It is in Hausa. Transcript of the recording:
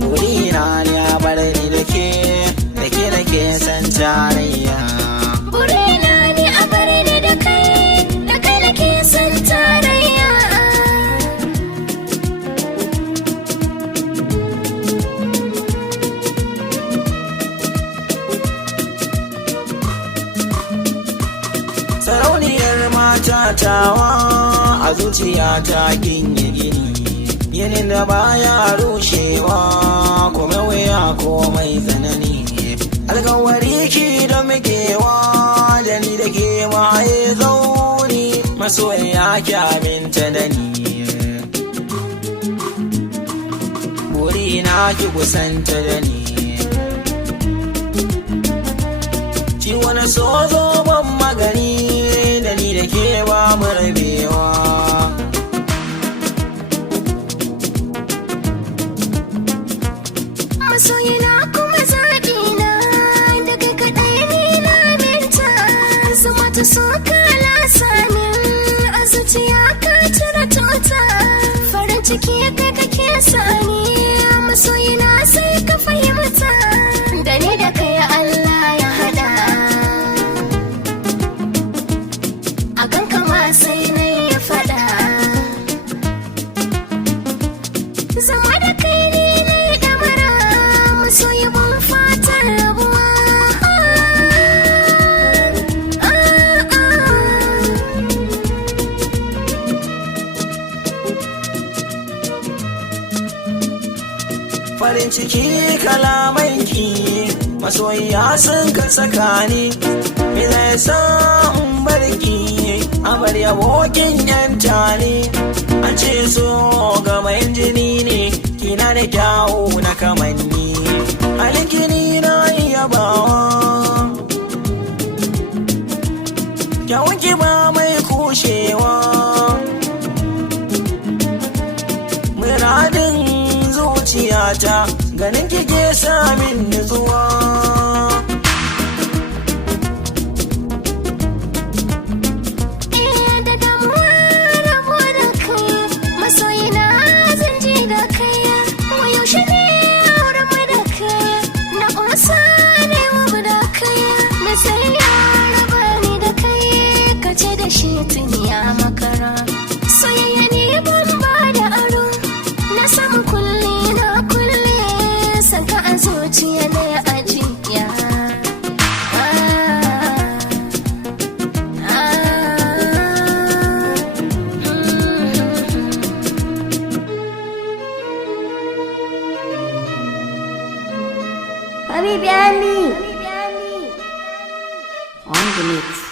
Burina ne a bar ni da ke san tarayya. Burina ne a bar ni da kai nake san tarayya. Sarauniyar mata tawa a zuciyata kin yi gini, yinin da baya rushewa kuma wuya komai tsanani. Alkawari ki da mukewa da ni da ke maye zauni, masoya ki aminta da ni. Burina ki kusanta da ni, ci wani so zo ban magani, da ni da ke ba mu rabewa. Masoyina kuma zaɓina da kai kaɗai ni na minta, zama ta so ka lasa min a zuciya ka cire tota, farin ciki kai kake sani, masoyina sai ka fahimta, da ni da kai Allah ya haɗa, a kan kama sai na ya faɗa, zama da kai ne na yi ɗamara, masoyi ban fatan rabuwa. Farin ciki kalamanki masoyiya sun ka saka ni, me zai sa in barki a bar abokin yanta ne. An ce so gaban jini ne, kina da kyawu na kamanni, halikini na yabawa, kyawunki ba mai kushewa. Muradin zuciyata ganin kike samin nutsuwa. Da damuwa rabo da kai, masoyina zan ji da kai, wa yaushe ne auren mu da kai, na ƙosa ne mu da kai, na sai ya raba ni da kai, ka ce da shi tuni ya makara, soyayya ne ban ba da aro, na samu kulle na kulle, sanka a zuciya na ya ajiya. Habeeb on the mix.